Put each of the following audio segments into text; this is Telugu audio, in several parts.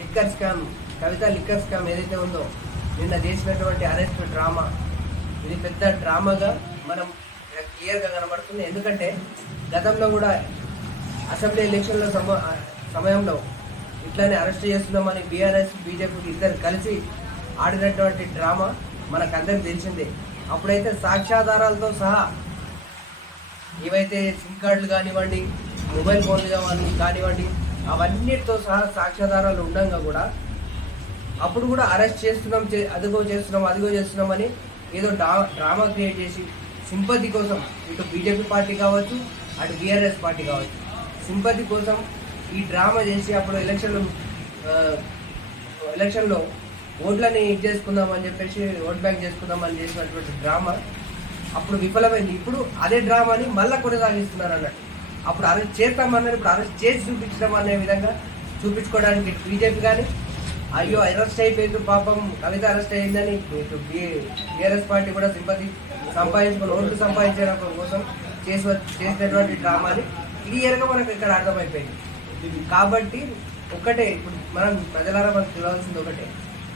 Liquor scam Kavitha liquor scam ఏదైతే ఉందో నిన్న చేసినటువంటి అరెస్ట్ డ్రామా. ఇది పెద్ద డ్రామాగా మనం క్లియర్గా కనబడుతుంది. ఎందుకంటే గతంలో కూడా అసెంబ్లీ ఎలక్షన్ల సమ సమయంలో ఇట్లానే అరెస్ట్ చేస్తున్నామని బీఆర్ఎస్ బీజేపీ ఇద్దరు కలిసి ఆడినటువంటి డ్రామా మనకందరికి తెలిసిందే. అప్పుడైతే సాక్ష్యాధారాలతో సహా ఏవైతే సిమ్ కార్డులు కానివ్వండి మొబైల్ ఫోన్లు కానివ్వండి అవన్నిటితో సహా సాక్ష్యాధారాలు ఉండగా కూడా అప్పుడు కూడా అరెస్ట్ చేస్తున్నాం చే- అదిగో చేస్తున్నాం అదిగో చేస్తున్నాం అని ఏదో డ్రా డ్రామా క్రియేట్ చేసి సింపతి కోసం ఇటు బీజేపీ పార్టీ కావచ్చు అటు బీఆర్ఎస్ పార్టీ కావచ్చు సింపతి కోసం ఈ డ్రామా చేసి అప్పుడు ఎలక్షన్లు ఎలక్షన్లో ఓట్లని ఇది చేసుకుందామని చెప్పేసి ఓట్ బ్యాంక్ చేసుకుందామని చేసినటువంటి డ్రామా అప్పుడు విఫలమైంది. ఇప్పుడు అదే డ్రామాని మళ్ళా కొనసాగిస్తున్నారు అన్నట్టు. అప్పుడు అరెస్ట్ చేస్తామన్నారు ఇప్పుడు అరెస్ట్ చేసి చూపించడం అనే విధంగా చూపించుకోవడానికి బీజేపీ కానీ అయ్యో అరెస్ట్ అయిపోయింది పాపం కవిత అరెస్ట్ అయిందని ఇటు బీఆర్ఎస్ పార్టీ కూడా సింపతి సంపాదించుకుని ఓట్లు సంపాదించడం కోసం చేసి చేసినటువంటి డ్రామాని క్లియర్గా మనకు ఇక్కడ అర్థమైపోయింది. కాబట్టి ఒకటే ఇప్పుడు మనం ప్రజలారా మనకు తెలియాల్సింది ఒకటే.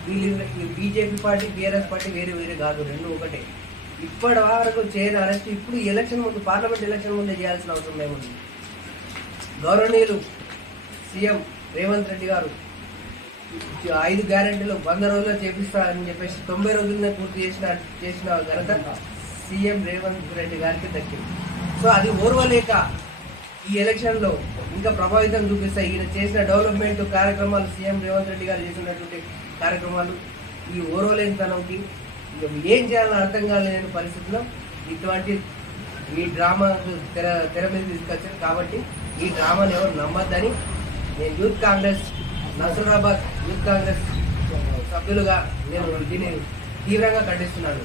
వీళ్ళు బీజేపీ పార్టీ బీఆర్ఎస్ పార్టీ వేరే వేరే కాదు రెండు ఒకటే. ఇప్పటి వరకు చేయని అరెస్ట్ ఇప్పుడు ఎలక్షన్ ముందు పార్లమెంట్ ఎలక్షన్ ముందే చేయాల్సిన అవసరం ఏముంది? గౌరవనీయులు సీఎం రేవంత్ రెడ్డి గారు ఐదు గ్యారెంటీలు వంద రోజుల్లో చేపిస్తా అని చెప్పేసి తొంభై రోజులనే పూర్తి చేసిన చేసిన ఘనత సీఎం రేవంత్ రెడ్డి గారికి దక్కింది. సో అది ఓర్వలేక ఈ ఎలక్షన్లో ఇంకా ప్రభావితం చూపిస్తాయి ఈయన చేసిన డెవలప్మెంట్ కార్యక్రమాలు సీఎం రేవంత్ రెడ్డి గారు చేసినటువంటి కార్యక్రమాలు ఈ ఓర్వలేనితనంకి ఏం చేయాలో అర్థం కాలేని పరిస్థితిలో ఇటువంటి ఈ డ్రామా తెర తెర మీద తీసుకొచ్చారు. కాబట్టి ఈ డ్రామాని ఎవరు నమ్మద్దని నేను యూత్ కాంగ్రెస్ నసరాబాద్ యూత్ కాంగ్రెస్ సభ్యులుగా నేను దీన్ని తీవ్రంగా ఖండిస్తున్నాను.